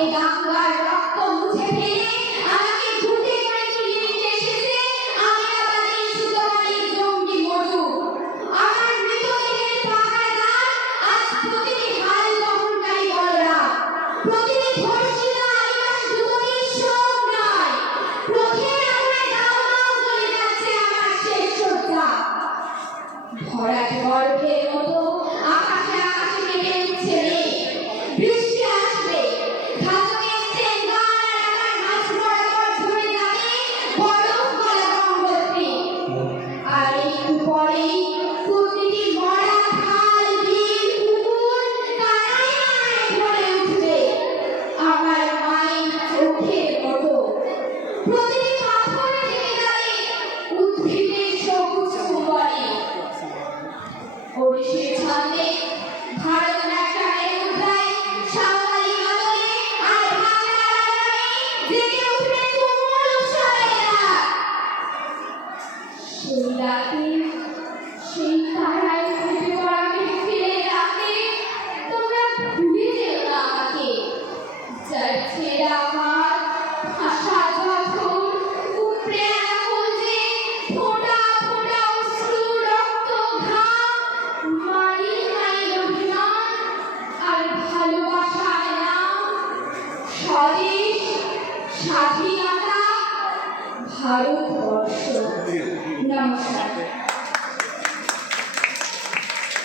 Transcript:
থেকে ডাকুয়ার রক্ত মুছে ফেলে আমাকে ঘুটে করে তুলে নিতে এসেছে আমিরাবাদের সুতরাংয়ের জঙ্গি মজু। আমার মৃতদেহের পাহারাদার আজ প্রতিটি হাল বহনকারী বলরা, প্রতিটি ধর্ষিতা আদিবাসী যুবতীর শোক নয়, প্রথমে আমায় দাও দাও জ্বলে যাচ্ছে আমার শেষ সজ্জা। ভরাট গর্ভের মতো আকাশে আকাশে কেটে উঠছে রে, বৃষ্টি আসবে, ঘাতকের চেঙ্গার আর আমার মাঝ বরাবর ঝরে যাবে বরফ গলা গঙ্গোত্রী। আর একটু পরেই প্রতিটি মরা খাল বিল পুকুর কানায় কানায় ভরে উঠবে আমার মায়ের চোখের মতো। প্রতিটি পাথর ঢেকে যাবে উদ্ভিদের সবুজ কুবরে। ওড়িশির ছন্দে ভারতনাট্যমের মুদ্রায় সাঁওতালি মাদলে আর ভাঙার আলোড়নে জেগে উঠবে তুমুল উৎসবের রাত। সেই রাতে, সেই তারায় ফেটে পড়া মেহফিলের রাতে তোমরা ভুলে যেও না আমাকে, যার ছেঁড়া হাত, ফাঁসা গঠন, উপড়ে আনা কলজে, ফোঁটা ফোঁটা অশ্রু, রক্ত, ঘাম, মাইল মাইল অভিমান আর ভালোবাসার নাম স্বদেশ, স্বাধীনতা, ভারতবর্ষ। নমস্কার।